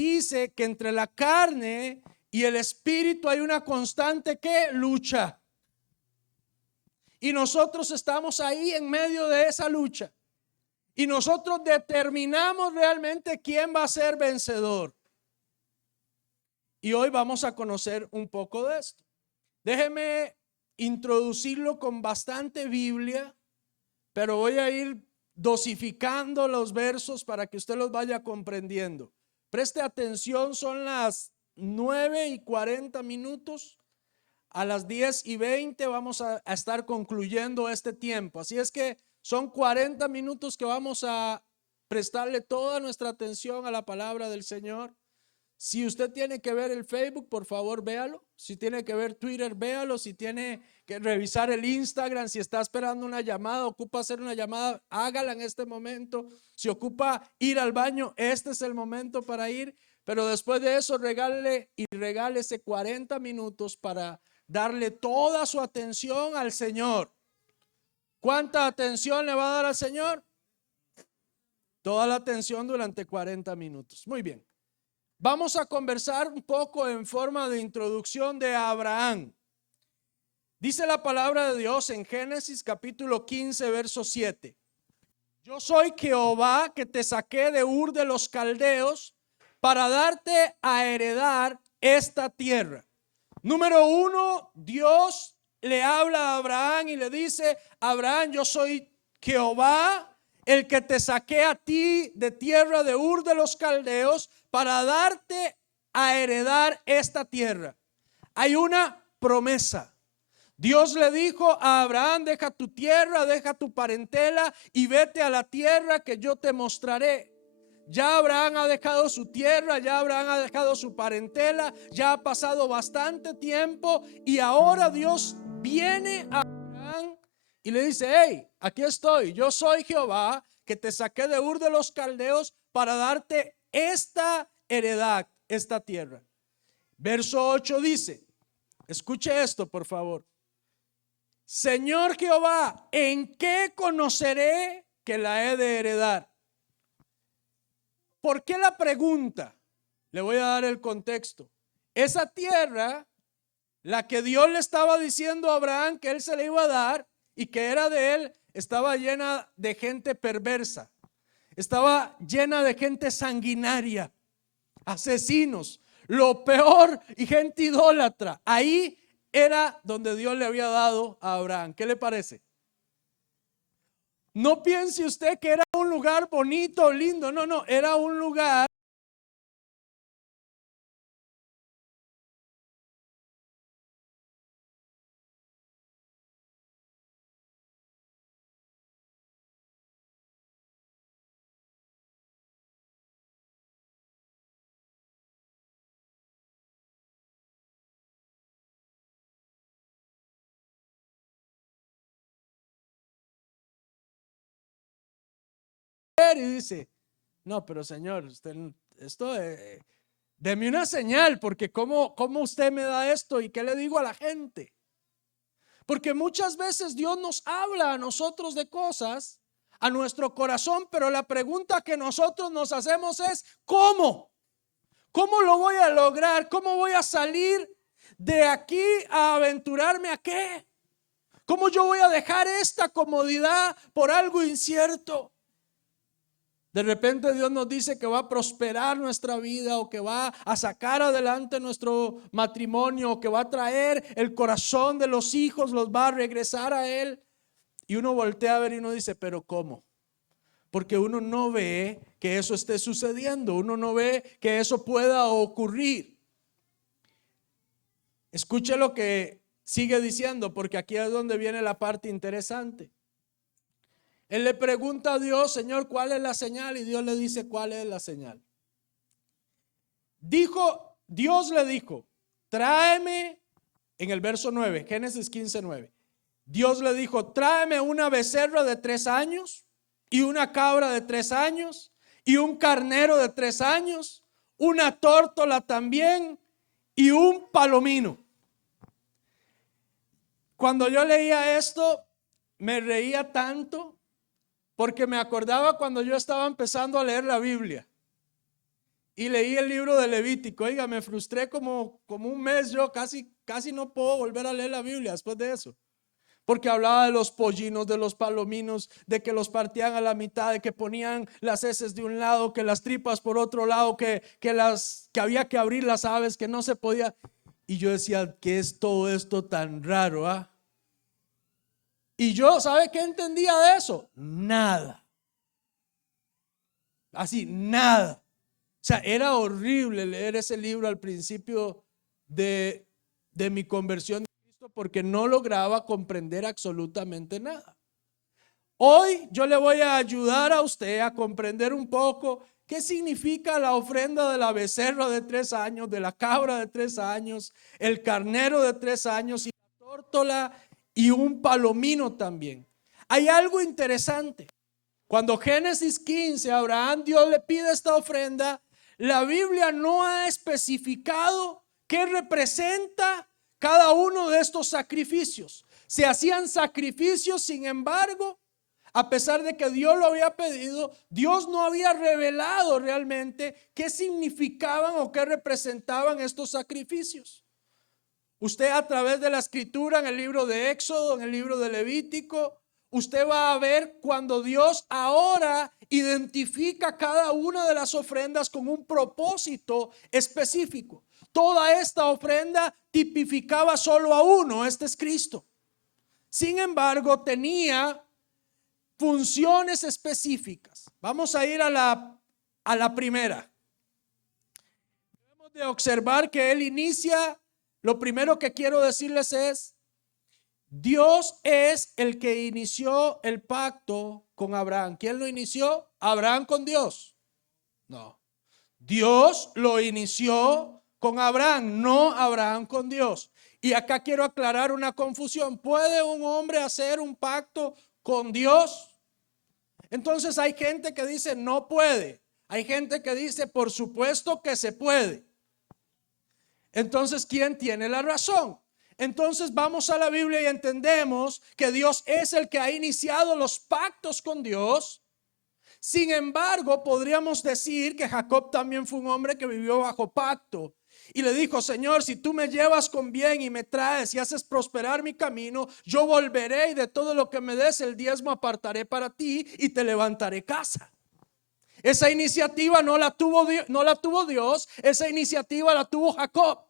dice que entre la carne y el espíritu hay una constante lucha. Y nosotros estamos ahí en medio de esa lucha. Y nosotros determinamos realmente quién va a ser vencedor. Y hoy vamos a conocer un poco de esto. Déjeme introducirlo con bastante Biblia, pero voy a ir dosificando los versos para que usted los vaya comprendiendo. Preste atención, son las 9:40. A las 10:20 vamos a estar concluyendo este tiempo. Así es que son 40 minutos que vamos a prestarle toda nuestra atención a la palabra del Señor. Si usted tiene que ver el Facebook, por favor véalo. Si tiene que ver Twitter, véalo. Si tiene que revisar el Instagram, si está esperando una llamada, ocupa hacer una llamada, hágala en este momento. Si ocupa ir al baño, este es el momento para ir. Pero después de eso, regálese 40 minutos para darle toda su atención al Señor. ¿Cuánta atención le va a dar al Señor? Toda la atención durante 40 minutos. Muy bien. Vamos a conversar un poco en forma de introducción de Abraham. Dice la palabra de Dios en Génesis capítulo 15, verso 7. Yo soy Jehová que te saqué de Ur de los Caldeos para darte a heredar esta tierra. Número 1, Dios le habla a Abraham y le dice: Abraham, yo soy Jehová, el que te saqué a ti de tierra de Ur de los Caldeos para darte a heredar esta tierra. Hay una promesa. Dios le dijo a Abraham: deja tu tierra, deja tu parentela y vete a la tierra que yo te mostraré. Ya Abraham ha dejado su tierra, ya Abraham ha dejado su parentela, ya ha pasado bastante tiempo y ahora Dios viene a Abraham y le dice: hey, aquí estoy, yo soy Jehová que te saqué de Ur de los Caldeos para darte esta heredad, esta tierra. Verso 8 dice, escuche esto por favor: Señor Jehová, ¿en qué conoceré que la he de heredar? ¿Por qué la pregunta? Le voy a dar el contexto. Esa tierra, la que Dios le estaba diciendo a Abraham que él se le iba a dar y que era de él, estaba llena de gente perversa, estaba llena de gente sanguinaria, asesinos, lo peor, y gente idólatra. Ahí era donde Dios le había dado a Abraham. ¿Qué le parece? No piense usted que era un lugar bonito, lindo. No, era un lugar y dice: no, pero Señor, usted, esto, deme una señal, porque ¿cómo usted me da esto? ¿Y qué le digo a la gente? Porque muchas veces Dios nos habla a nosotros de cosas, a nuestro corazón, pero la pregunta que nosotros nos hacemos es: ¿cómo? ¿Cómo lo voy a lograr? ¿Cómo voy a salir de aquí a aventurarme a qué? ¿Cómo yo voy a dejar esta comodidad por algo incierto? De repente Dios nos dice que va a prosperar nuestra vida, o que va a sacar adelante nuestro matrimonio, o que va a traer el corazón de los hijos, los va a regresar a Él. Y uno voltea a ver y uno dice: ¿pero cómo? Porque uno no ve que eso esté sucediendo, uno no ve que eso pueda ocurrir. Escuche lo que sigue diciendo, porque aquí es donde viene la parte interesante. Él le pregunta a Dios: Señor, ¿cuál es la señal? Y Dios le dice: ¿cuál es la señal? Dios le dijo: tráeme, en el verso 9, Génesis 15:9. Dios le dijo: tráeme una becerra de 3 años, y una cabra de 3 años, y un carnero de 3 años, una tórtola también, y un palomino. Cuando yo leía esto, me reía tanto, porque me acordaba cuando yo estaba empezando a leer la Biblia. y leí el libro de Levítico. Oiga, me frustré como un mes. Yo casi no puedo volver a leer la Biblia después de eso. Porque hablaba de los pollinos, de los palominos, de que los partían a la mitad, de que ponían las heces de un lado, que las tripas por otro lado, que había que abrir las aves, que no se podía. Y yo decía, ¿qué es todo esto tan raro? ¿Ah? Y yo, ¿sabe qué entendía de eso? Nada. Así, nada. O sea, era horrible leer ese libro al principio de mi conversión de Cristo, porque no lograba comprender absolutamente nada. Hoy yo le voy a ayudar a usted a comprender un poco qué significa la ofrenda de la becerra de 3 años, de la cabra de 3 años, el carnero de 3 años y la tórtola y un palomino también. Hay algo interesante. Cuando Génesis 15, a Abraham Dios le pide esta ofrenda, la Biblia no ha especificado qué representa cada uno de estos sacrificios. Se hacían sacrificios, sin embargo, a pesar de que Dios lo había pedido, Dios no había revelado realmente qué significaban o qué representaban estos sacrificios. Usted, a través de la escritura, en el libro de Éxodo, en el libro de Levítico, usted va a ver cuando Dios ahora identifica cada una de las ofrendas con un propósito específico. Toda esta ofrenda tipificaba solo a uno, este es Cristo. Sin embargo, tenía funciones específicas. Vamos a ir a la primera. Debemos de observar que él inicia. Lo primero que quiero decirles es: Dios es el que inició el pacto con Abraham. ¿Quién lo inició? ¿Abraham con Dios? No. Dios lo inició con Abraham, no Abraham con Dios. Y acá quiero aclarar una confusión. ¿Puede un hombre hacer un pacto con Dios? Entonces hay gente que dice no puede. Hay gente que dice por supuesto que se puede. Entonces, ¿quién tiene la razón? Entonces vamos a la Biblia y entendemos que Dios es el que ha iniciado los pactos con Dios. Sin embargo, podríamos decir que Jacob también fue un hombre que vivió bajo pacto. Y le dijo: Señor, si tú me llevas con bien y me traes y haces prosperar mi camino, yo volveré y de todo lo que me des el diezmo apartaré para ti y te levantaré casa. Esa iniciativa no la tuvo Dios, esa iniciativa la tuvo Jacob.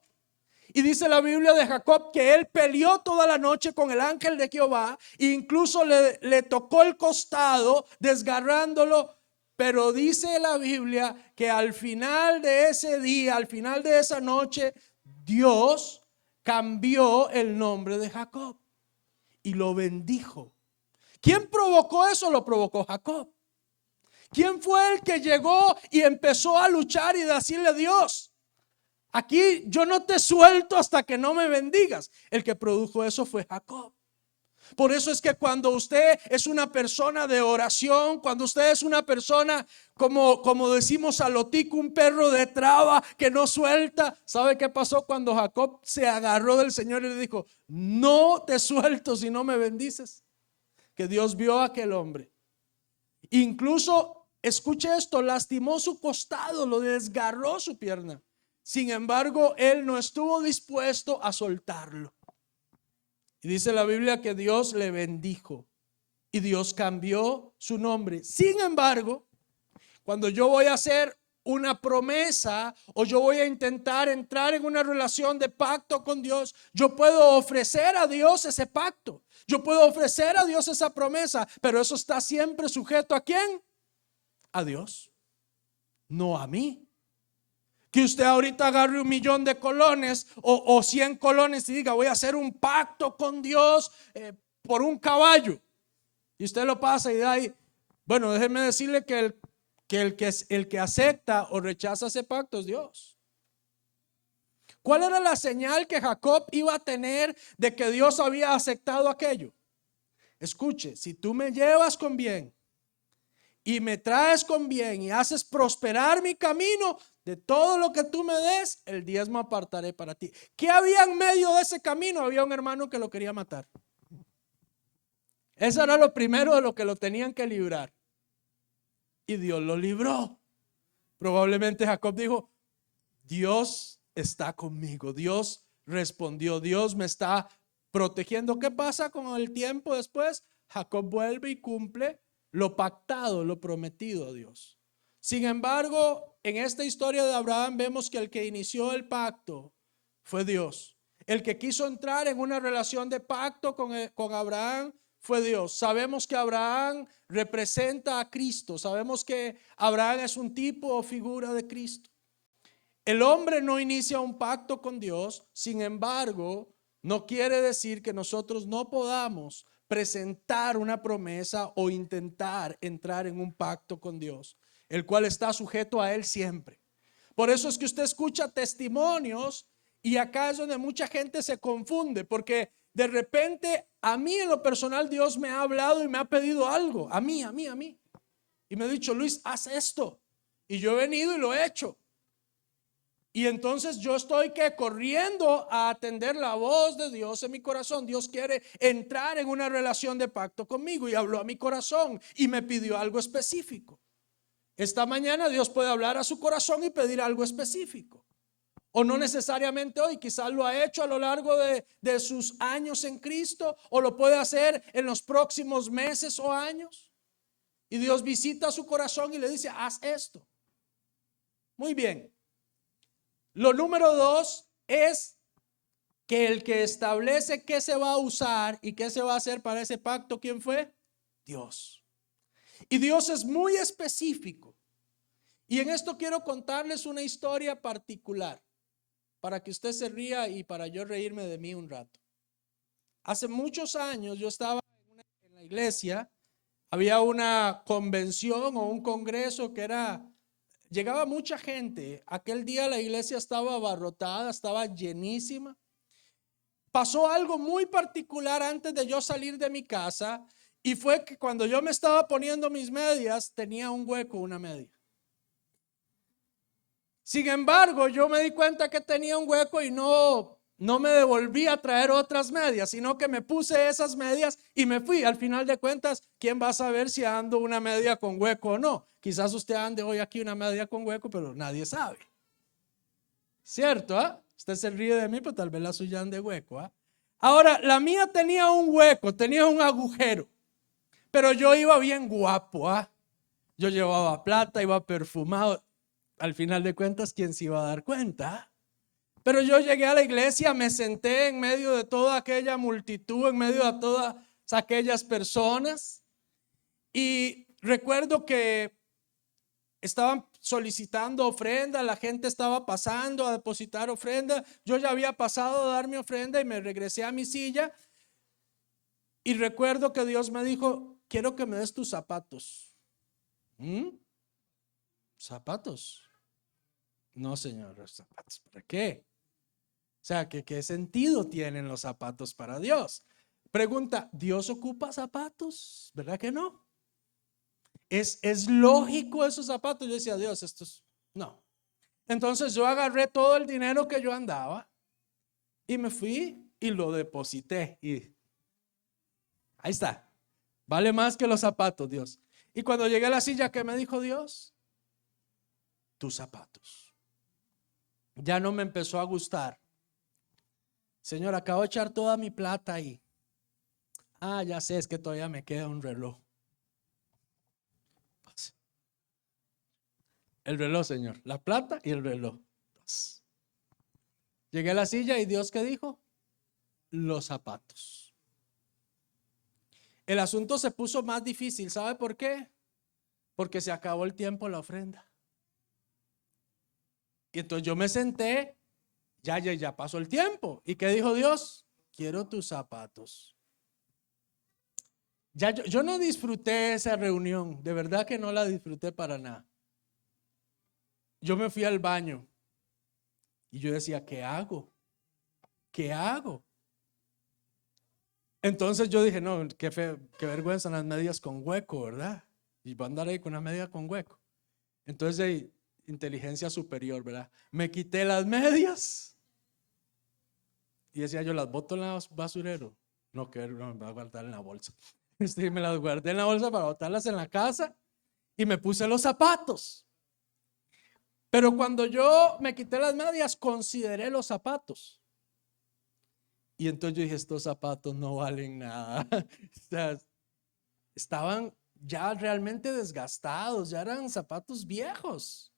Y dice la Biblia de Jacob que él peleó toda la noche con el ángel de Jehová, e incluso le tocó el costado desgarrándolo. Pero dice la Biblia que al final de ese día, al final de esa noche, Dios cambió el nombre de Jacob y lo bendijo. ¿Quién provocó eso? Lo provocó Jacob. ¿Quién fue el que llegó y empezó a luchar y decirle a Dios: aquí yo no te suelto hasta que no me bendigas? El que produjo eso fue Jacob. Por eso es que cuando usted es una persona de oración, cuando usted es una persona como decimos a Lotico, un perro de traba que no suelta. ¿Sabe qué pasó cuando Jacob se agarró del Señor y le dijo: no te suelto si no me bendices? Que Dios vio a aquel hombre. Incluso, escuche esto, lastimó su costado, lo desgarró su pierna. Sin embargo, él no estuvo dispuesto a soltarlo. Y dice la Biblia que Dios le bendijo y Dios cambió su nombre. Sin embargo, cuando yo voy a hacer una promesa o yo voy a intentar entrar en una relación de pacto con Dios, yo puedo ofrecer a Dios ese pacto. Yo puedo ofrecer a Dios esa promesa, pero eso está siempre sujeto ¿a quién? A Dios, no a mí. Que usted ahorita agarre 1,000,000 de colones o 100 colones y diga: voy a hacer un pacto con Dios por un caballo. Y usted lo pasa y da ahí. Bueno, déjeme decirle que el que acepta o rechaza ese pacto es Dios. ¿Cuál era la señal que Jacob iba a tener de que Dios había aceptado aquello? Escuche, si tú me llevas con bien y me traes con bien y haces prosperar mi camino, de todo lo que tú me des, el diezmo apartaré para ti. ¿Qué había en medio de ese camino? Había un hermano que lo quería matar. Eso era lo primero de lo que lo tenían que librar. Y Dios lo libró. Probablemente Jacob dijo, Dios está conmigo, Dios respondió, Dios me está protegiendo. ¿Qué pasa con el tiempo después? Jacob vuelve y cumple lo pactado, lo prometido a Dios. Sin embargo, en esta historia de Abraham vemos que el que inició el pacto fue Dios. El que quiso entrar en una relación de pacto con Abraham fue Dios. Sabemos que Abraham representa a Cristo. Sabemos que Abraham es un tipo o figura de Cristo. El hombre no inicia un pacto con Dios, sin embargo, no quiere decir que nosotros no podamos presentar una promesa o intentar entrar en un pacto con Dios, el cual está sujeto a Él siempre. Por eso es que usted escucha testimonios y acá es donde mucha gente se confunde, porque de repente a mí en lo personal Dios me ha hablado y me ha pedido algo, a mí. Y me ha dicho, Luis, haz esto. Y yo he venido y lo he hecho. Y entonces yo estoy corriendo a atender la voz de Dios en mi corazón. Dios quiere entrar en una relación de pacto conmigo y habló a mi corazón y me pidió algo específico. Esta mañana Dios puede hablar a su corazón y pedir algo específico. O no necesariamente hoy, quizás lo ha hecho a lo largo de sus años en Cristo, o lo puede hacer en los próximos meses o años. Y Dios visita su corazón y le dice, haz esto. Muy bien. Lo número 2 es que el que establece qué se va a usar y qué se va a hacer para ese pacto, ¿quién fue? Dios. Y Dios es muy específico. Y en esto quiero contarles una historia particular para que usted se ría y para yo reírme de mí un rato. Hace muchos años yo estaba en la iglesia, había una convención o un congreso llegaba mucha gente. Aquel día la iglesia estaba abarrotada, estaba llenísima. Pasó algo muy particular antes de yo salir de mi casa y fue que cuando yo me estaba poniendo mis medias tenía un hueco, una media. Sin embargo, yo me di cuenta que tenía un hueco y no me devolví a traer otras medias, sino que me puse esas medias y me fui. Al final de cuentas, ¿quién va a saber si ando una media con hueco o no? Quizás usted ande hoy aquí una media con hueco, pero nadie sabe. ¿Cierto? Usted se ríe de mí, pero tal vez la suya ande hueco. Ahora, la mía tenía un hueco, tenía un agujero, pero yo iba bien guapo. Yo llevaba plata, iba perfumado. Al final de cuentas, ¿quién se iba a dar cuenta? Pero yo llegué a la iglesia, me senté en medio de toda aquella multitud, en medio de todas aquellas personas. Y recuerdo que estaban solicitando ofrenda, la gente estaba pasando a depositar ofrenda. Yo ya había pasado a dar mi ofrenda y me regresé a mi silla. Y recuerdo que Dios me dijo, quiero que me des tus zapatos. ¿Zapatos? No, señor, los zapatos, ¿para qué? O sea, ¿qué sentido tienen los zapatos para Dios? Pregunta, ¿Dios ocupa zapatos? ¿Verdad que no? ¿Es lógico esos zapatos? Yo decía, Dios, no. Entonces yo agarré todo el dinero que yo andaba y me fui y lo deposité. Y ahí está. Vale más que los zapatos, Dios. Y cuando llegué a la silla, ¿qué me dijo Dios? Tus zapatos. Ya no me empezó a gustar. Señor, acabo de echar toda mi plata ahí. Ya sé, es que todavía me queda un reloj. El reloj, Señor. La plata y el reloj. Llegué a la silla y Dios, ¿qué dijo? Los zapatos. El asunto se puso más difícil. ¿Sabe por qué? Porque se acabó el tiempo de la ofrenda. Y entonces yo me senté. Ya pasó el tiempo. ¿Y qué dijo Dios? Quiero tus zapatos. Ya yo no disfruté esa reunión. De verdad que no la disfruté para nada. Yo me fui al baño. Y yo decía, ¿qué hago? ¿Qué hago? Entonces yo dije, no, qué vergüenza las medias con hueco, ¿verdad? Y va a andar ahí con una media con hueco. Entonces, inteligencia superior, ¿verdad? Me quité las medias y decía yo, las boto en el basurero. No, que no, me voy a guardar en la bolsa. Me las guardé en la bolsa para botarlas en la casa y me puse los zapatos. Pero cuando yo me quité las medias, consideré los zapatos. Y entonces yo dije, estos zapatos no valen nada. O sea, estaban ya realmente desgastados, ya eran zapatos viejos.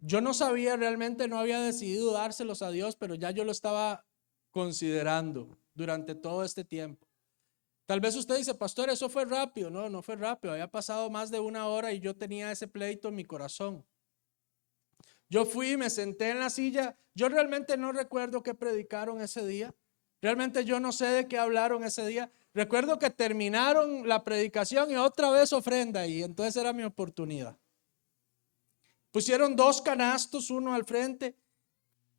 Yo no sabía realmente, no había decidido dárselos a Dios, pero ya yo lo estaba considerando durante todo este tiempo. Tal vez usted dice, pastor, eso fue rápido. No, no fue rápido. Había pasado más de una hora y yo tenía ese pleito en mi corazón. Yo fui, me senté en la silla. Yo realmente no recuerdo qué predicaron ese día. Realmente yo no sé de qué hablaron ese día. Recuerdo que terminaron la predicación y otra vez ofrenda y entonces era mi oportunidad. Pusieron 2 canastos, uno al frente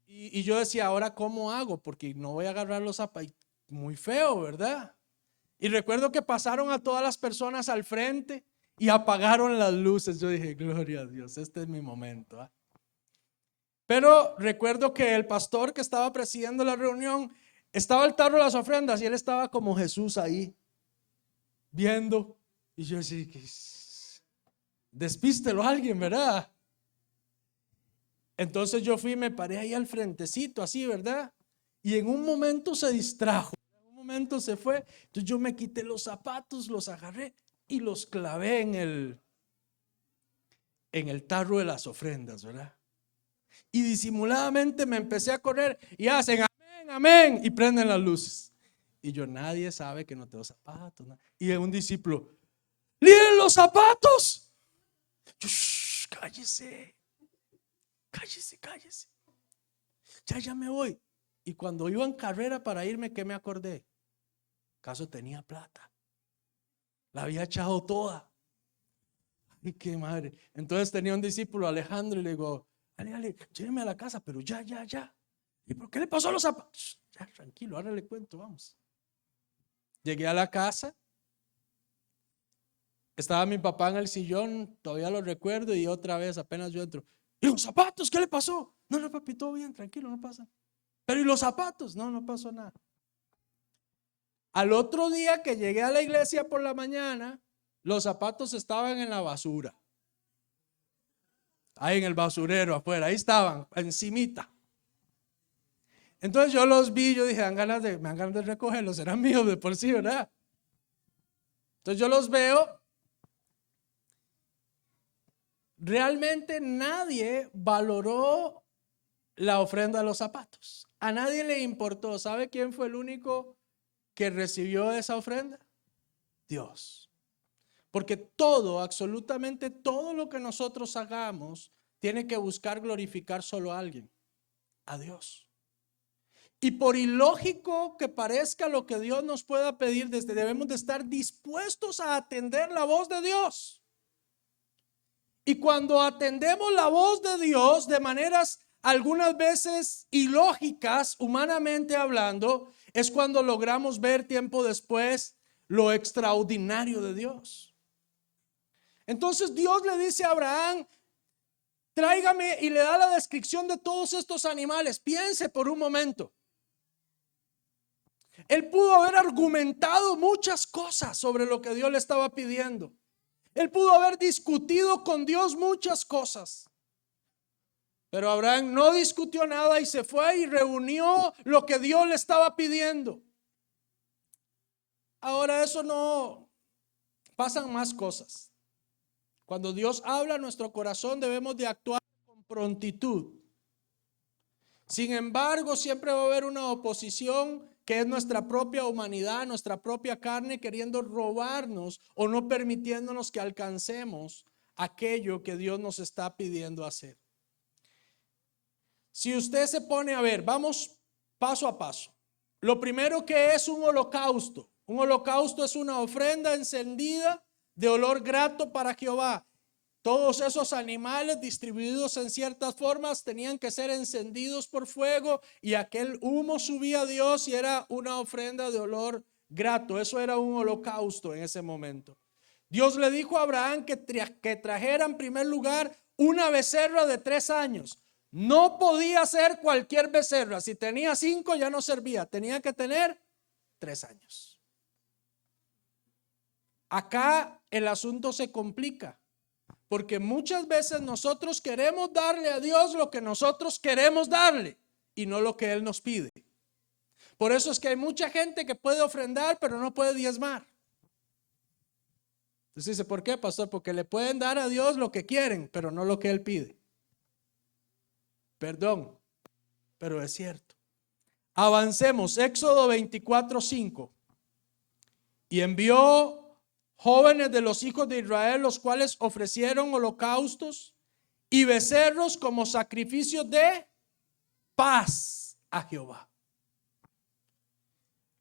y yo decía, ahora ¿cómo hago? Porque no voy a agarrar los zapatos. Muy feo, ¿verdad? Y recuerdo que pasaron a todas las personas al frente y apagaron las luces. Yo dije, gloria a Dios, este es mi momento. ¿Ah? Pero recuerdo que el pastor que estaba presidiendo la reunión, estaba el tarro de las ofrendas y él estaba como Jesús ahí, viendo. Y yo decía, despístelo a alguien, ¿verdad? Entonces yo fui y me paré ahí al frentecito, así, ¿verdad? Y en un momento se distrajo, en un momento se fue. Entonces yo me quité los zapatos, los agarré y los clavé en el tarro de las ofrendas, ¿verdad? Y disimuladamente me empecé a correr y hacen amén, amén, y prenden las luces. Y yo, nadie sabe que no tengo zapatos. ¿No? Y un discípulo, ¡líen los zapatos! Yo, cállese, cállese, cállese. Ya me voy. Y cuando iba en carrera para irme, ¿qué me acordé? ¿Acaso tenía plata? La había echado toda. Ay, qué madre. Entonces tenía un discípulo, Alejandro, y le digo, ale, lléveme a la casa, pero ya. ¿Y por qué le pasó a los zapatos? Ya, tranquilo, ahora le cuento, vamos. Llegué a la casa, estaba mi papá en el sillón, todavía lo recuerdo, y otra vez apenas yo entro. ¿Y los zapatos? ¿Qué le pasó? No, papi, todo bien, tranquilo, no pasa. Pero ¿y los zapatos? No pasó nada. Al otro día que llegué a la iglesia por la mañana, los zapatos estaban en la basura. Ahí en el basurero afuera, ahí estaban, encimita. Entonces yo los vi, yo dije, me dan ganas de recogerlos, eran míos de por sí, ¿verdad? Entonces yo los veo. Realmente nadie valoró la ofrenda de los zapatos. A nadie le importó. ¿Sabe quién fue el único que recibió esa ofrenda? Dios. Porque todo, absolutamente todo lo que nosotros hagamos, tiene que buscar glorificar solo a alguien, a Dios. Y por ilógico que parezca lo que Dios nos pueda pedir, debemos de estar dispuestos a atender la voz de Dios. Y cuando atendemos la voz de Dios de maneras algunas veces ilógicas, humanamente hablando, es cuando logramos ver tiempo después lo extraordinario de Dios. Entonces Dios le dice a Abraham, tráigame, y le da la descripción de todos estos animales. Piense por un momento. Él pudo haber argumentado muchas cosas sobre lo que Dios le estaba pidiendo. Él pudo haber discutido con Dios muchas cosas. Pero Abraham no discutió nada y se fue y reunió lo que Dios le estaba pidiendo. Ahora eso no, pasan más cosas. Cuando Dios habla a nuestro corazón debemos de actuar con prontitud. Sin embargo, siempre va a haber una oposición que es nuestra propia humanidad, nuestra propia carne queriendo robarnos o no permitiéndonos que alcancemos aquello que Dios nos está pidiendo hacer. Si usted se pone a ver, vamos paso a paso. Lo primero que es un holocausto. Un holocausto es una ofrenda encendida de olor grato para Jehová. Todos esos animales distribuidos en ciertas formas tenían que ser encendidos por fuego y aquel humo subía a Dios y era una ofrenda de olor grato. Eso era un holocausto en ese momento. Dios le dijo a Abraham que trajera en primer lugar una becerra de 3 años. No podía ser cualquier becerra. Si tenía 5 ya no servía. Tenía que tener 3 años. Acá el asunto se complica. Porque muchas veces nosotros queremos darle a Dios lo que nosotros queremos darle y no lo que Él nos pide. Por eso es que hay mucha gente que puede ofrendar, pero no puede diezmar. Entonces dice, ¿por qué, pastor? Porque le pueden dar a Dios lo que quieren, pero no lo que Él pide. Perdón, pero es cierto. Avancemos, Éxodo 24:5. Y envió jóvenes de los hijos de Israel, los cuales ofrecieron holocaustos y becerros como sacrificios de paz a Jehová.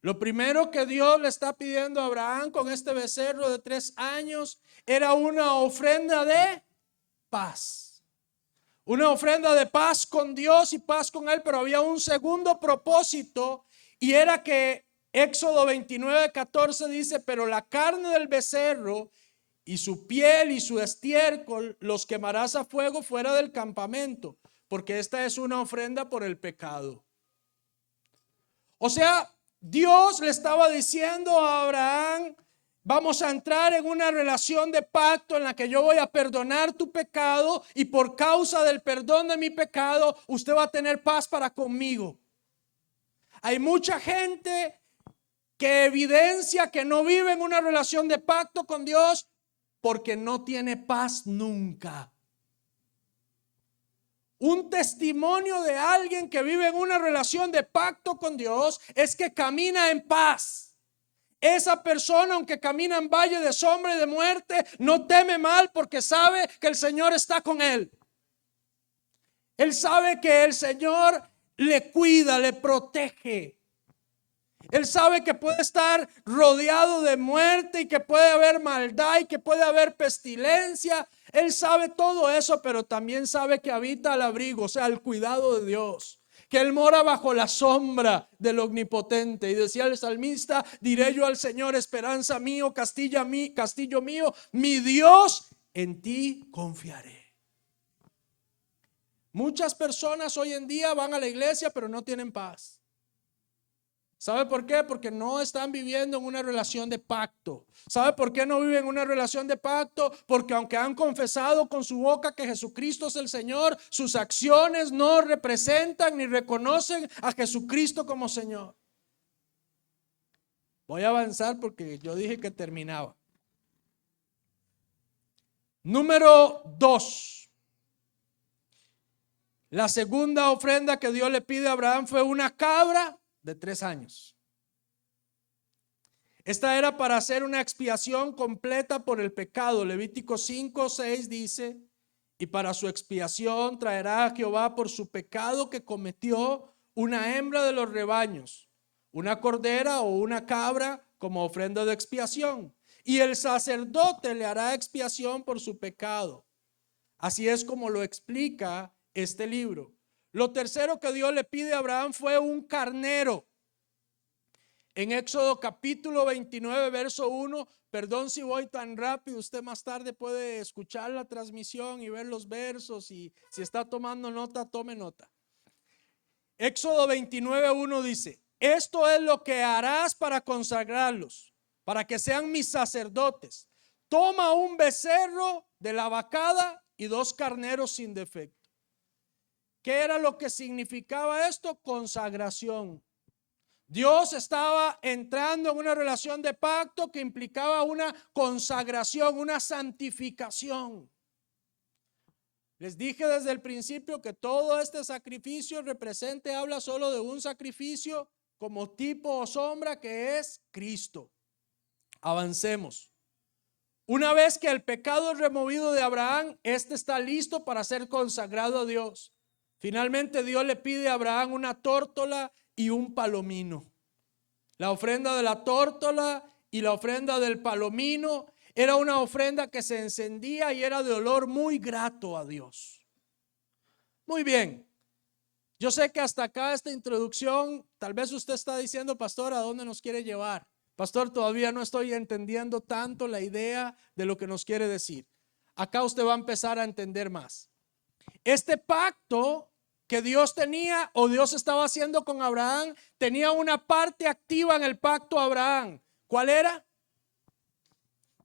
Lo primero que Dios le está pidiendo a Abraham con este becerro de 3 años era una ofrenda de paz. Una ofrenda de paz con Dios y paz con Él, pero había un segundo propósito y era que Éxodo 29:14 dice, pero la carne del becerro y su piel y su estiércol los quemarás a fuego fuera del campamento, porque esta es una ofrenda por el pecado. O sea, Dios le estaba diciendo a Abraham, vamos a entrar en una relación de pacto en la que yo voy a perdonar tu pecado y por causa del perdón de mi pecado, usted va a tener paz para conmigo. Hay mucha gente que evidencia que no vive en una relación de pacto con Dios porque no tiene paz nunca. Un testimonio de alguien que vive en una relación de pacto con Dios es que camina en paz. Esa persona, aunque camina en valle de sombra y de muerte, no teme mal porque sabe que el Señor está con él. Él sabe que el Señor le cuida, le protege. Él sabe que puede estar rodeado de muerte y que puede haber maldad y que puede haber pestilencia. Él sabe todo eso, pero también sabe que habita al abrigo, o sea, al cuidado de Dios. Que Él mora bajo la sombra del Omnipotente. Y decía el salmista, diré yo al Señor, esperanza mío, castillo mío, mi Dios, en ti confiaré. Muchas personas hoy en día van a la iglesia, pero no tienen paz. ¿Sabe por qué? Porque no están viviendo en una relación de pacto. ¿Sabe por qué no viven en una relación de pacto? Porque aunque han confesado con su boca que Jesucristo es el Señor, sus acciones no representan ni reconocen a Jesucristo como Señor. Voy a avanzar porque yo dije que terminaba. Número 2. La segunda ofrenda que Dios le pide a Abraham fue una cabra de 3 años. Esta era para hacer una expiación completa por el pecado. Levítico 5:6 dice, y para su expiación traerá a Jehová por su pecado que cometió una hembra de los rebaños, una cordera o una cabra como ofrenda de expiación. Y el sacerdote le hará expiación por su pecado. Así es como lo explica este libro. Lo tercero que Dios le pide a Abraham fue un carnero. En Éxodo capítulo 29, verso 1, perdón si voy tan rápido, usted más tarde puede escuchar la transmisión y ver los versos y si está tomando nota, tome nota. Éxodo 29, 1 dice, esto es lo que harás para consagrarlos, para que sean mis sacerdotes. Toma un becerro de la vacada y 2 carneros sin defecto. ¿Qué era lo que significaba esto? Consagración. Dios estaba entrando en una relación de pacto que implicaba una consagración, una santificación. Les dije desde el principio que todo este sacrificio habla solo de un sacrificio como tipo o sombra que es Cristo. Avancemos. Una vez que el pecado es removido de Abraham, este está listo para ser consagrado a Dios. Finalmente Dios le pide a Abraham una tórtola y un palomino. La ofrenda de la tórtola y la ofrenda del palomino era una ofrenda que se encendía y era de olor muy grato a Dios. Muy bien. Yo sé que hasta acá esta introducción, tal vez usted está diciendo, pastor, ¿a dónde nos quiere llevar? Pastor, todavía no estoy entendiendo tanto la idea de lo que nos quiere decir. Acá usted va a empezar a entender más. Este pacto que Dios tenía o Dios estaba haciendo con Abraham tenía una parte activa en el pacto Abraham. ¿Cuál era?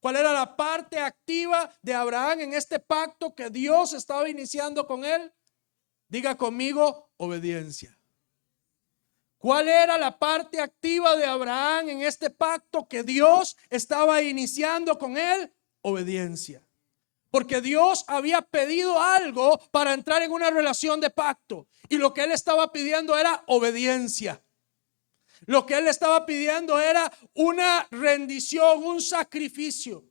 ¿Cuál era la parte activa de Abraham en este pacto que Dios estaba iniciando con él? Diga conmigo, obediencia. ¿Cuál era la parte activa de Abraham en este pacto que Dios estaba iniciando con él? Obediencia. Porque Dios había pedido algo para entrar en una relación de pacto. Y lo que él estaba pidiendo era obediencia. Lo que él estaba pidiendo era una rendición, un sacrificio.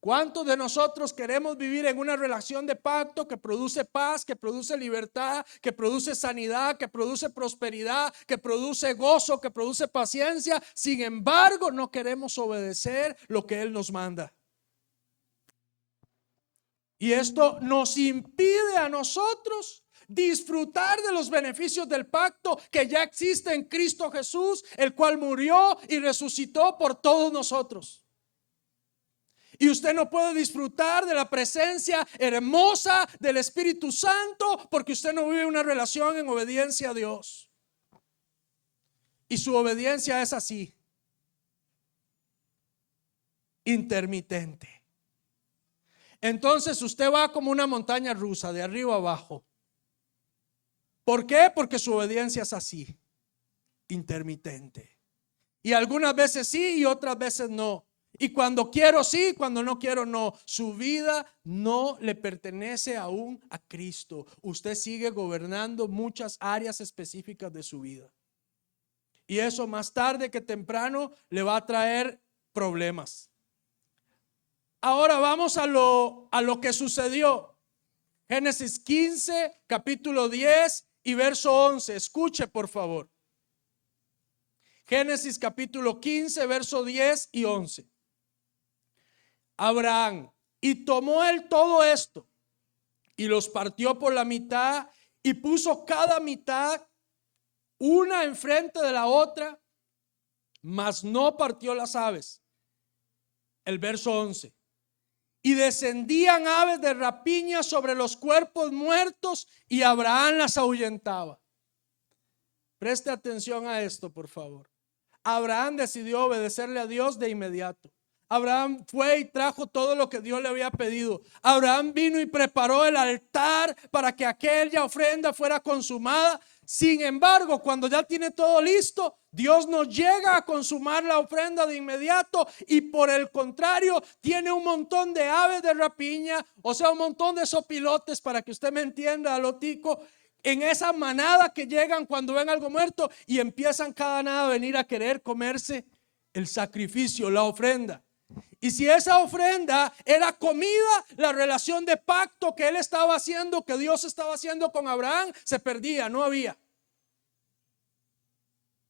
¿Cuántos de nosotros queremos vivir en una relación de pacto que produce paz, que produce libertad, que produce sanidad, que produce prosperidad, que produce gozo, que produce paciencia? Sin embargo, no queremos obedecer lo que Él nos manda. Y esto nos impide a nosotros disfrutar de los beneficios del pacto que ya existe en Cristo Jesús, el cual murió y resucitó por todos nosotros. Y usted no puede disfrutar de la presencia hermosa del Espíritu Santo porque usted no vive una relación en obediencia a Dios. Y su obediencia es así, intermitente. Entonces usted va como una montaña rusa, de arriba abajo. ¿Por qué? Porque su obediencia es así, intermitente. Y algunas veces sí y otras veces no. Y cuando quiero sí, cuando no quiero no. Su vida no le pertenece aún a Cristo. Usted sigue gobernando muchas áreas específicas de su vida. Y eso más tarde que temprano le va a traer problemas. Ahora vamos a lo que sucedió. Génesis 15, capítulo 10 y verso 11. Escuche por favor. Génesis capítulo 15, verso 10 y 11. Abraham, y tomó él todo esto y los partió por la mitad y puso cada mitad una enfrente de la otra, mas no partió las aves. El verso 11. Y descendían aves de rapiña sobre los cuerpos muertos y Abraham las ahuyentaba. Preste atención a esto, por favor. Abraham decidió obedecerle a Dios de inmediato. Abraham fue y trajo todo lo que Dios le había pedido. Abraham vino y preparó el altar para que aquella ofrenda fuera consumada. Sin embargo, cuando ya tiene todo listo, Dios no llega a consumar la ofrenda de inmediato y por el contrario, tiene un montón de aves de rapiña, o sea, un montón de sopilotes, para que usted me entienda, a lo tico, en esa manada que llegan cuando ven algo muerto y empiezan cada nada a venir a querer comerse el sacrificio, la ofrenda. Y si esa ofrenda era comida, la relación de pacto que él estaba haciendo, que Dios estaba haciendo con Abraham, se perdía, no había.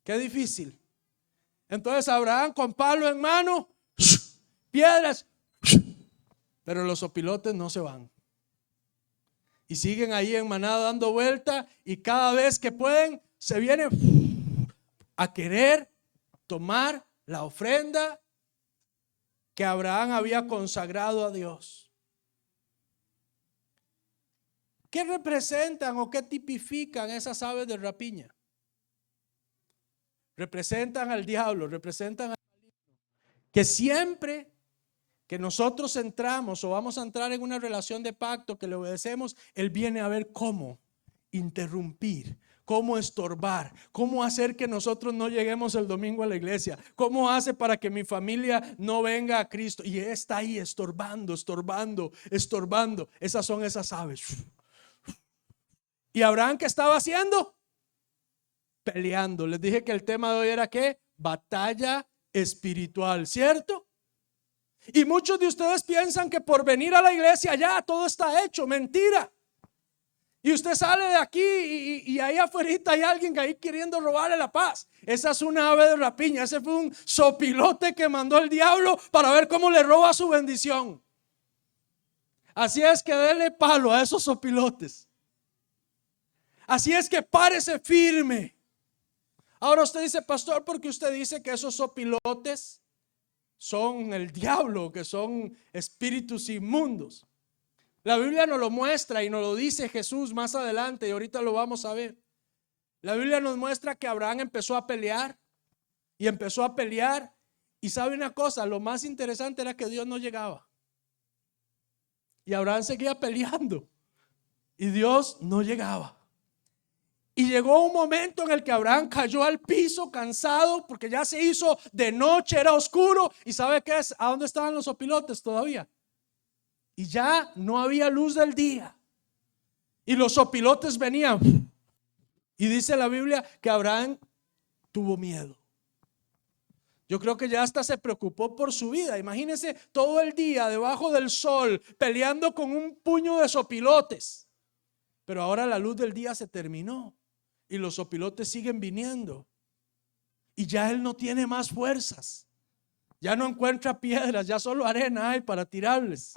Qué difícil. Entonces Abraham con palo en mano, piedras, pero los opilotes no se van. Y siguen ahí en manada dando vuelta y cada vez que pueden se vienen a querer tomar la ofrenda que Abraham había consagrado a Dios. ¿Qué representan o qué tipifican esas aves de rapiña? Representan al diablo, representan al maligno. Que siempre que nosotros entramos o vamos a entrar en una relación de pacto que le obedecemos, él viene a ver cómo interrumpir, cómo estorbar, cómo hacer que nosotros no lleguemos el domingo a la iglesia, cómo hace para que mi familia no venga a Cristo. Y está ahí estorbando, estorbando, estorbando. Esas son esas aves. ¿Y Abraham qué estaba haciendo? Peleando. Les dije que el tema de hoy era ¿qué? Batalla espiritual, ¿cierto? Y muchos de ustedes piensan que por venir a la iglesia ya todo está hecho. Mentira. Y usted sale de aquí y ahí afuera hay alguien que ahí queriendo robarle la paz. Esa es una ave de rapiña. Ese fue un sopilote que mandó el diablo para ver cómo le roba su bendición. Así es que déle palo a esos sopilotes. Así es que párese firme. Ahora usted dice, pastor, porque usted dice que esos sopilotes son el diablo, que son espíritus inmundos. La Biblia nos lo muestra y nos lo dice Jesús más adelante y ahorita lo vamos a ver. La Biblia nos muestra que Abraham empezó a pelear y empezó a pelear Y sabe una cosa, lo más interesante era que Dios no llegaba. Y Abraham seguía peleando. Y Dios no llegaba. Y llegó un momento en el que Abraham cayó al piso cansado porque ya se hizo de noche, era oscuro. ¿Y sabe qué es? ¿A dónde estaban los opilotes todavía? Y ya no había luz del día. Y los opilotes venían. Y dice la Biblia que Abraham tuvo miedo. Yo creo que ya hasta se preocupó por su vida. Imagínense todo el día debajo del sol peleando con un puño de sopilotes. Pero ahora la luz del día se terminó y los sopilotes siguen viniendo. Y ya él no tiene más fuerzas. Ya no encuentra piedras, ya solo arena hay para tirarles.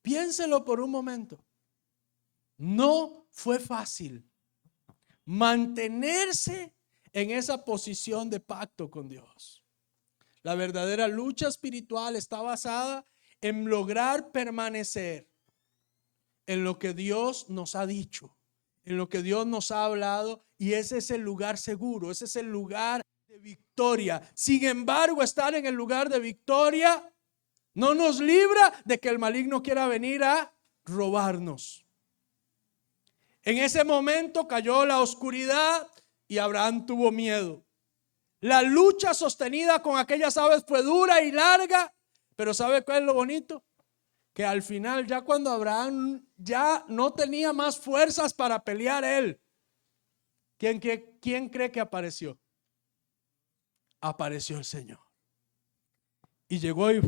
Piénselo por un momento. No fue fácil mantenerse en esa posición de pacto con Dios. La verdadera lucha espiritual está basada en lograr permanecer en lo que Dios nos ha dicho, en lo que Dios nos ha hablado, y ese es el lugar seguro, ese es el lugar de victoria. Sin embargo, estar en el lugar de victoria no nos libra de que el maligno quiera venir a robarnos. En ese momento cayó la oscuridad y Abraham tuvo miedo. La lucha sostenida con aquellas aves fue dura y larga, pero ¿sabe cuál es lo bonito? Que al final, ya cuando Abraham ya no tenía más fuerzas para pelear él, ¿quién cree que apareció? Apareció el Señor. Y llegó y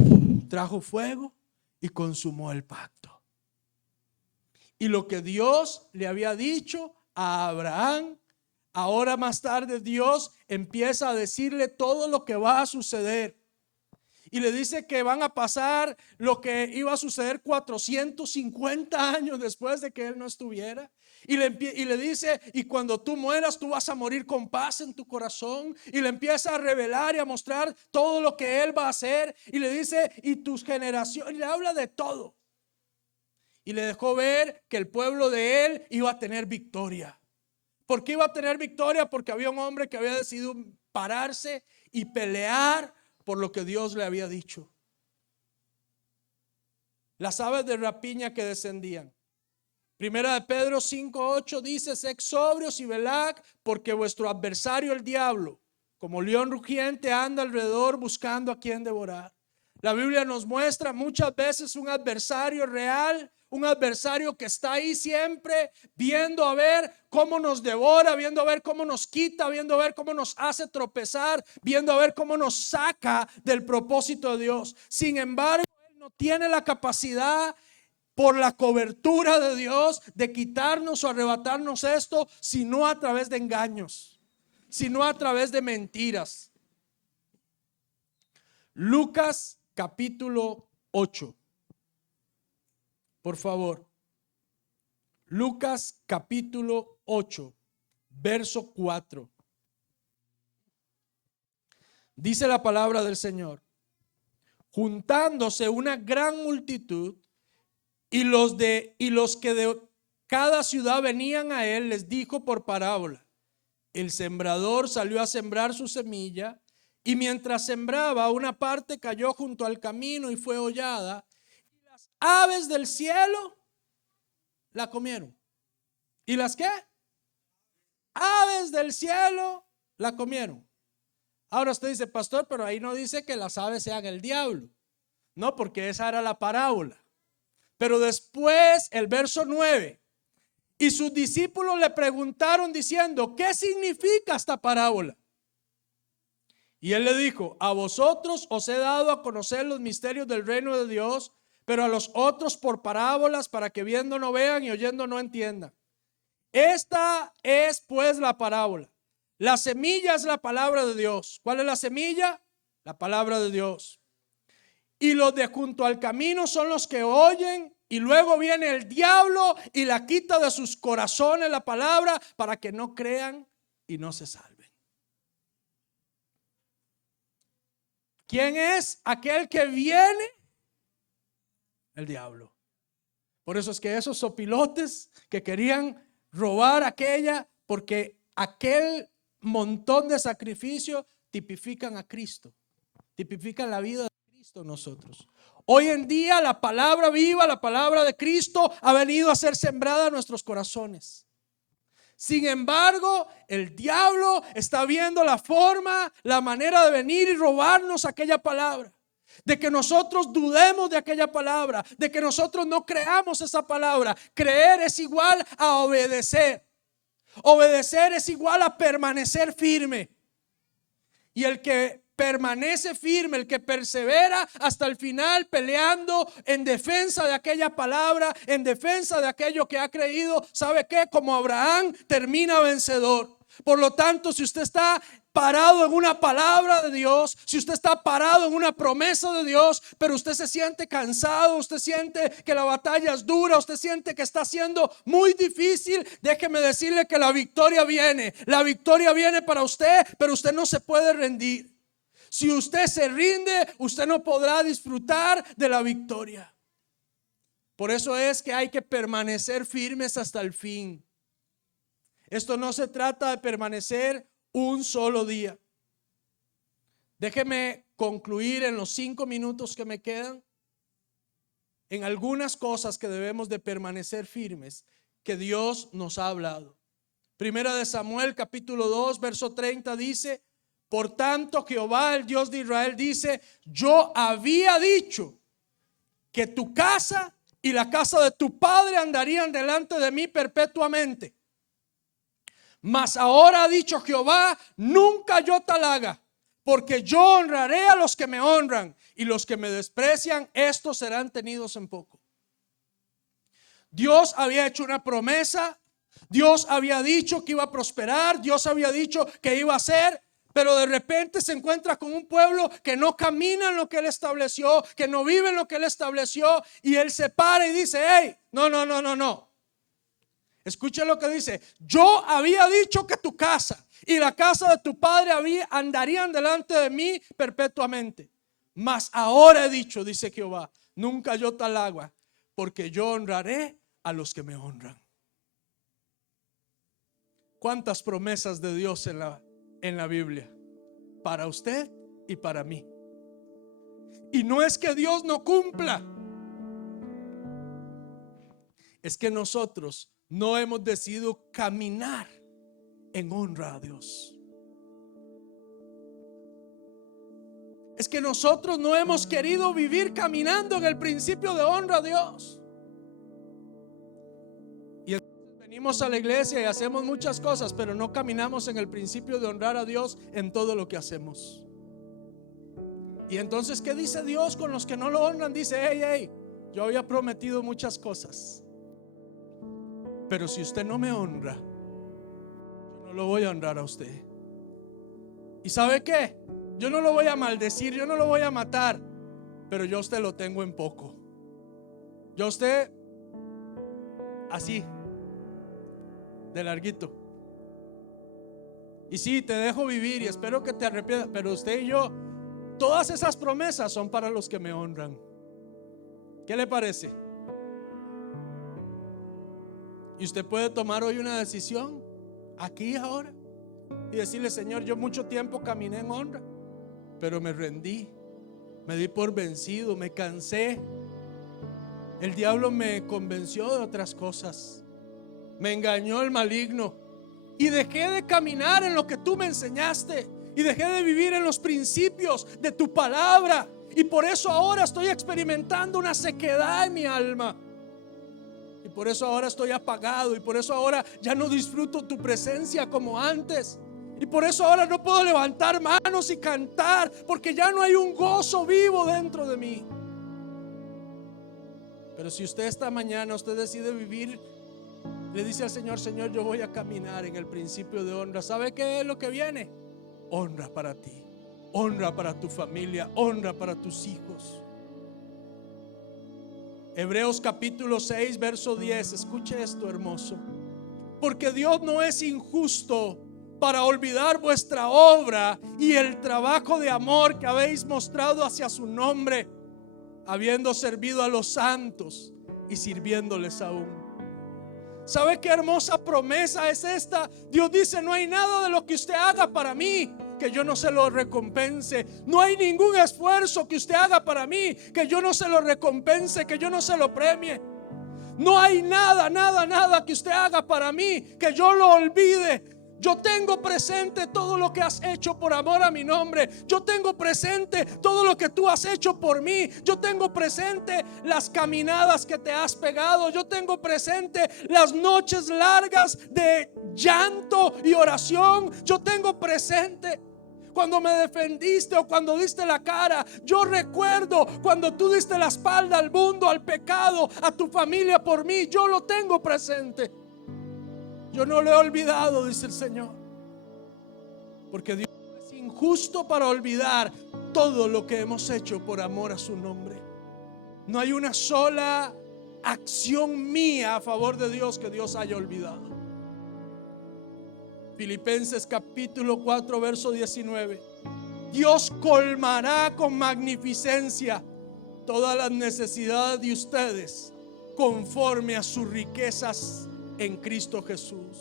trajo fuego y consumó el pacto. Y lo que Dios le había dicho a Abraham, ahora más tarde Dios empieza a decirle todo lo que va a suceder. Y le dice que van a pasar lo que iba a suceder 450 años después de que él no estuviera. Y le dice, y cuando tú mueras, tú vas a morir con paz en tu corazón. Y le empieza a revelar y a mostrar todo lo que él va a hacer. Y le dice, y tus generaciones, y le habla de todo. Y le dejó ver que el pueblo de él iba a tener victoria. ¿Por qué iba a tener victoria? Porque había un hombre que había decidido pararse y pelear por lo que Dios le había dicho. Las aves de rapiña que descendían. Primera de Pedro 5:8 dice: sed sobrios y velad, porque vuestro adversario el diablo, como león rugiente, anda alrededor buscando a quien devorar. La Biblia nos muestra muchas veces un adversario real, un adversario que está ahí siempre viendo a ver cómo nos devora, viendo a ver cómo nos quita, viendo a ver cómo nos hace tropezar, viendo a ver cómo nos saca del propósito de Dios. Sin embargo, él no tiene la capacidad, por la cobertura de Dios, de quitarnos o arrebatarnos esto, sino a través de engaños, sino a través de mentiras. Lucas capítulo 8. Por favor. Lucas capítulo 8, verso 4. Dice la palabra del Señor: juntándose una gran multitud, y los que de cada ciudad venían a él, les dijo por parábola: el sembrador salió a sembrar su semilla, y mientras sembraba, una parte cayó junto al camino y fue hollada, y las aves del cielo la comieron. ¿Y las qué? Aves del cielo la comieron. Ahora usted dice: pastor, pero ahí no dice que las aves sean el diablo. No, porque esa era la parábola. Pero después, el verso 9, y sus discípulos le preguntaron diciendo: ¿qué significa esta parábola? Y él le dijo: a vosotros os he dado a conocer los misterios del reino de Dios, pero a los otros por parábolas, para que viendo no vean y oyendo no entiendan. Esta es pues la parábola. La semilla es la palabra de Dios. ¿Cuál es la semilla? La palabra de Dios. Y los de junto al camino son los que oyen, y luego viene el diablo y la quita de sus corazones la palabra, para que no crean y no se salven. ¿Quién es aquel que viene? El diablo. Por eso es que esos sopilotes que querían robar aquella, porque aquel montón de sacrificio tipifican a Cristo. tipifican la vida de Cristo en nosotros. Hoy en día la palabra viva, la palabra de Cristo ha venido a ser sembrada en nuestros corazones. Sin embargo, el diablo está viendo la forma, la manera de venir y robarnos aquella palabra. De que nosotros dudemos de aquella palabra, de que nosotros no creamos esa palabra. Creer es igual a obedecer. Obedecer es igual a permanecer firme. Y el que permanece firme, el que persevera hasta el final peleando en defensa de aquella palabra, en defensa de aquello que ha creído, ¿sabe qué? Como Abraham termina vencedor. Por lo tanto, si usted está parado en una palabra de Dios, si usted está parado en una promesa de Dios, pero usted se siente cansado, usted siente que la batalla es dura, usted siente que está siendo muy difícil, déjeme decirle que la victoria viene para usted, pero usted no se puede rendir. Si usted se rinde, usted no podrá disfrutar de la victoria. Por eso es que hay que permanecer firmes hasta el fin. Esto no se trata de permanecer un solo día. Déjeme concluir en los 5 minutos que me quedan en algunas cosas que debemos de permanecer firmes, que Dios nos ha hablado. Primera de Samuel capítulo 2 verso 30 dice: por tanto Jehová el Dios de Israel dice: yo había dicho que tu casa y la casa de tu padre andarían delante de mí perpetuamente. Mas ahora ha dicho Jehová: nunca yo tal haga, porque yo honraré a los que me honran, y los que me desprecian, estos serán tenidos en poco. Dios había hecho una promesa, Dios había dicho que iba a prosperar, Dios había dicho que iba a hacer, pero de repente se encuentra con un pueblo que no camina en lo que Él estableció, que no vive en lo que Él estableció, y Él se para y dice: hey, no. Escucha lo que dice: yo había dicho que tu casa y la casa de tu padre andarían delante de mí perpetuamente. Mas ahora he dicho, dice Jehová, nunca yo tal haga, porque yo honraré a los que me honran. ¿Cuántas promesas de Dios en la Biblia? Para usted y para mí. Y no es que Dios no cumpla, es que nosotros no hemos decidido caminar en honra a Dios. Es que nosotros no hemos querido vivir caminando en el principio de honra a Dios. Y entonces venimos a la iglesia y hacemos muchas cosas, pero no caminamos en el principio de honrar a Dios en todo lo que hacemos. Y entonces, ¿qué dice Dios con los que no lo honran? Dice: hey, yo había prometido muchas cosas, pero si usted no me honra, yo no lo voy a honrar a usted. ¿Y sabe qué? Yo no lo voy a maldecir, yo no lo voy a matar, pero yo a usted lo tengo en poco. Yo a usted así, de larguito. Y sí, te dejo vivir y espero que te arrepientas, pero usted y yo, todas esas promesas son para los que me honran. ¿Qué le parece? Y usted puede tomar hoy una decisión, aquí y ahora, y decirle: Señor, yo mucho tiempo caminé en honra, pero me rendí, me di por vencido, me cansé. El diablo me convenció de otras cosas, me engañó el maligno, y dejé de caminar en lo que tú me enseñaste, y dejé de vivir en los principios de tu palabra, y por eso ahora estoy experimentando una sequedad en mi alma. Y por eso ahora estoy apagado, y por eso ahora ya no disfruto tu presencia como antes. Y por eso ahora no puedo levantar manos y cantar, porque ya no hay un gozo vivo dentro de mí. Pero si usted esta mañana usted decide vivir, le dice al Señor: Señor, yo voy a caminar en el principio de honra. ¿Sabe qué es lo que viene? Honra para ti, honra para tu familia, honra para tus hijos. Hebreos capítulo 6 verso 10. Escuche esto, hermoso: porque Dios no es injusto para olvidar vuestra obra y el trabajo de amor que habéis mostrado hacia su nombre, habiendo servido a los santos y sirviéndoles aún. ¿Sabe qué hermosa promesa es esta? Dios dice: no hay nada de lo que usted haga para mí, que yo no se lo recompense. No hay ningún esfuerzo que usted haga para mí que yo no se lo recompense, que yo no se lo premie. No hay nada que usted haga para mí que yo lo olvide. Yo tengo presente todo lo que has hecho por amor a mi nombre. Yo tengo presente todo lo que tú has hecho por mí. Yo tengo presente las caminadas que te has pegado. Yo tengo presente las noches largas de llanto y oración. Yo tengo presente cuando me defendiste o cuando diste la cara. Yo recuerdo cuando tú diste la espalda al mundo, al pecado, a tu familia por mí. Yo lo tengo presente. Yo no lo he olvidado, dice el Señor, porque Dios es injusto para olvidar todo lo que hemos hecho por amor a su nombre. No hay una sola acción mía a favor de Dios que Dios haya olvidado. Filipenses capítulo 4 verso 19. Dios colmará con magnificencia todas las necesidades de ustedes conforme a sus riquezas en Cristo Jesús.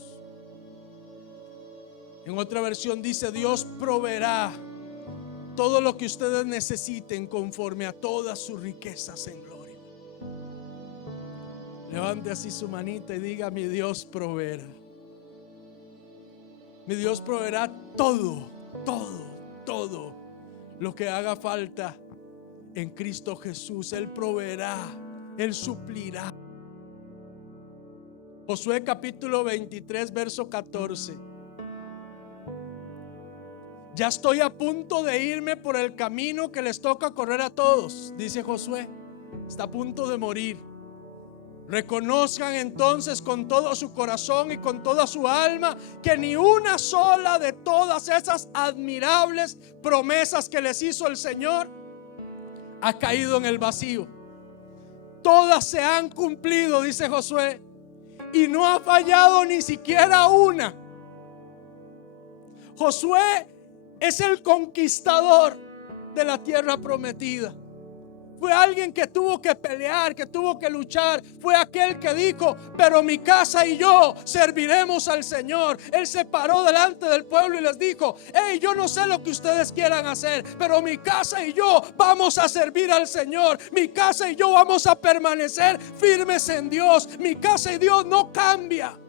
En otra versión dice: Dios proveerá todo lo que ustedes necesiten conforme a todas sus riquezas en gloria. Levante así su manita y diga: mi Dios proveerá. Mi Dios proveerá todo lo que haga falta en Cristo Jesús. Él proveerá, Él suplirá. Josué capítulo 23 verso 14. Ya estoy a punto de irme por el camino que les toca correr a todos, dice Josué. Está a punto de morir. Reconozcan entonces con todo su corazón y con toda su alma que ni una sola de todas esas admirables promesas que les hizo el Señor ha caído en el vacío. Todas se han cumplido, dice Josué, y no ha fallado ni siquiera una. Josué es el conquistador de la tierra prometida. Fue alguien que tuvo que pelear, que tuvo que luchar. Fue aquel que dijo: pero mi casa y yo serviremos al Señor. Él se paró delante del pueblo y les dijo: hey, yo no sé lo que ustedes quieran hacer, pero mi casa y yo vamos a servir al Señor. Mi casa y yo vamos a permanecer firmes en Dios. Mi casa y Dios no cambia.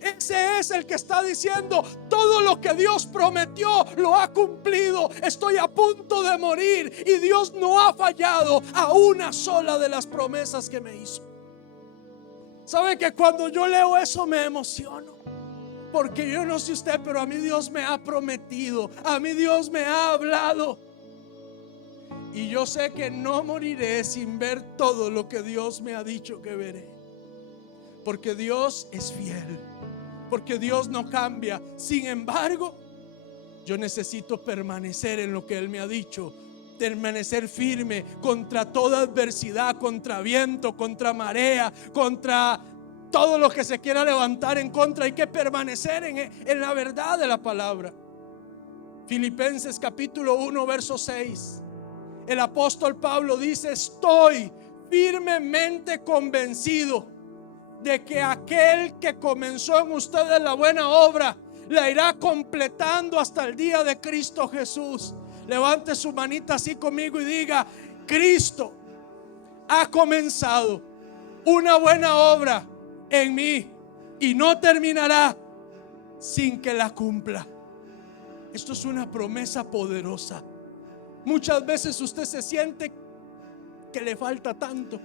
Ese es el que está diciendo: todo lo que Dios prometió lo ha cumplido. Estoy a punto de morir y Dios no ha fallado a una sola de las promesas que me hizo. ¿Sabe que cuando yo leo eso me emociono? Porque yo no sé usted, pero a mí Dios me ha prometido, a mí Dios me ha hablado. Y yo sé que no moriré sin ver todo lo que Dios me ha dicho que veré. Porque Dios es fiel, porque Dios no cambia. Sin embargo, yo necesito permanecer en lo que Él me ha dicho, permanecer firme contra toda adversidad, contra viento, contra marea, contra todo lo que se quiera levantar en contra. Hay que permanecer en la verdad de la palabra. Filipenses capítulo 1 verso 6. El apóstol Pablo dice: estoy firmemente convencido de que aquel que comenzó en ustedes la buena obra la irá completando hasta el día de Cristo Jesús. Levante su manita así conmigo y diga: Cristo ha comenzado una buena obra en mí y no terminará sin que la cumpla. Esto es una promesa poderosa. Muchas veces usted se siente que le falta tanto.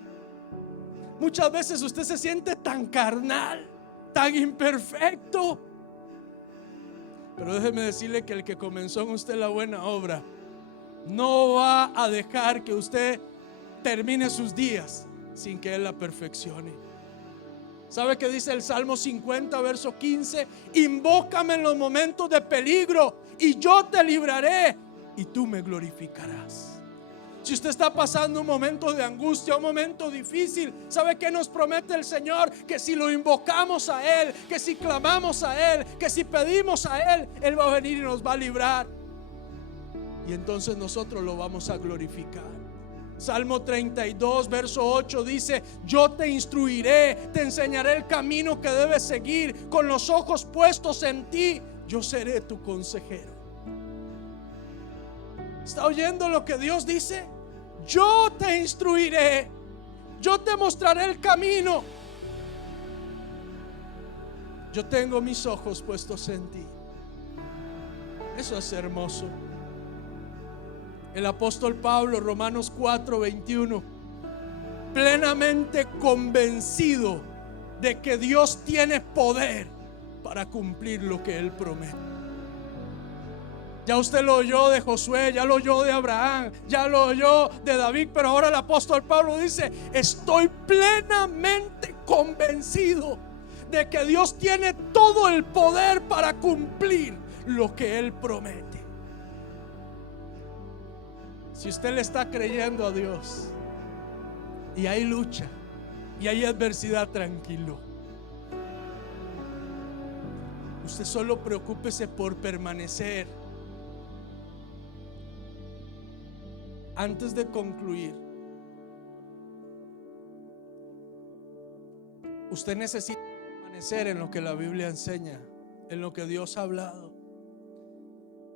Muchas veces usted se siente tan carnal, tan imperfecto. Pero déjeme decirle que el que comenzó en usted la buena obra no va a dejar que usted termine sus días sin que Él la perfeccione. ¿Sabe qué dice el Salmo 50 verso 15? Invócame en los momentos de peligro y yo te libraré y tú me glorificarás. Si usted está pasando un momento de angustia, un momento difícil, ¿sabe qué nos promete el Señor? Que si lo invocamos a Él, que si clamamos a Él, que si pedimos a Él, Él va a venir y nos va a librar. Y entonces nosotros lo vamos a glorificar. Salmo 32 verso 8 dice: yo te instruiré, te enseñaré el camino que debes seguir. Con los ojos puestos en ti, yo seré tu consejero. ¿Está oyendo lo que Dios dice? Yo te instruiré, yo te mostraré el camino. Yo tengo mis ojos puestos en ti. Eso es hermoso. El apóstol Pablo, Romanos 4:21, plenamente convencido de que Dios tiene poder para cumplir lo que Él promete. Ya usted lo oyó de Josué, ya lo oyó de Abraham, ya lo oyó de David, pero ahora el apóstol Pablo dice: estoy plenamente convencido de que Dios tiene todo el poder para cumplir lo que Él promete. Si usted le está creyendo a Dios y hay lucha y hay adversidad, tranquilo. Usted solo preocúpese por permanecer. Antes de concluir, usted necesita permanecer en lo que la Biblia enseña, en lo que Dios ha hablado.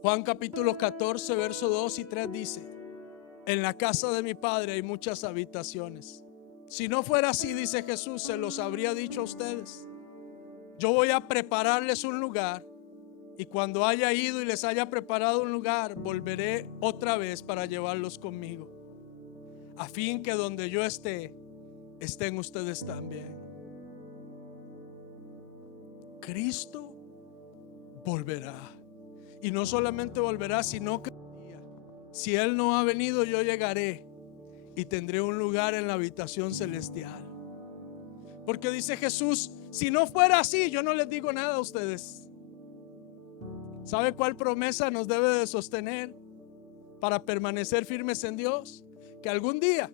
Juan capítulo 14, verso 2 y 3 dice: en la casa de mi Padre hay muchas habitaciones. Si no fuera así, dice Jesús, se los habría dicho a ustedes. Yo voy a prepararles un lugar, y cuando haya ido y les haya preparado un lugar, volveré otra vez para llevarlos conmigo, a fin que donde yo esté, estén ustedes también. Cristo volverá, y no solamente volverá, sino que si Él no ha venido, yo llegaré y tendré un lugar en la habitación celestial. Porque dice Jesús: si no fuera así, yo no les digo nada a ustedes. ¿Sabe cuál promesa nos debe de sostener para permanecer firmes en Dios? Que algún día,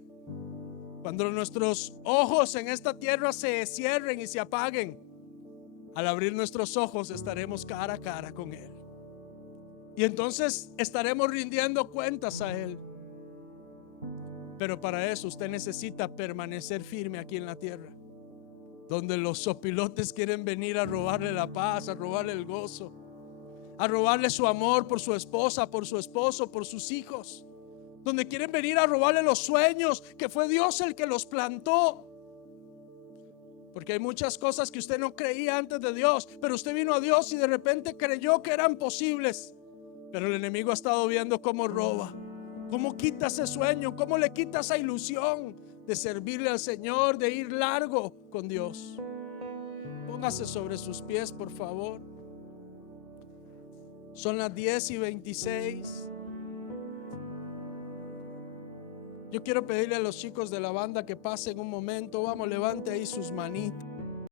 cuando nuestros ojos en esta tierra se cierren y se apaguen, al abrir nuestros ojos estaremos cara a cara con Él. Y entonces estaremos rindiendo cuentas a Él. Pero para eso usted necesita permanecer firme aquí en la tierra, donde los sopilotes quieren venir a robarle la paz, a robarle el gozo, a robarle su amor por su esposa, por su esposo, por sus hijos, donde quieren venir a robarle los sueños que fue Dios el que los plantó. Porque hay muchas cosas que usted no creía antes de Dios, pero usted vino a Dios y de repente creyó que eran posibles. Pero el enemigo ha estado viendo cómo roba, cómo quita ese sueño, cómo le quita esa ilusión de servirle al Señor, de ir largo con Dios. Póngase sobre sus pies, por favor. Son las 10:26. Yo quiero pedirle a los chicos de la banda que pasen un momento. Vamos, levante ahí sus manitas.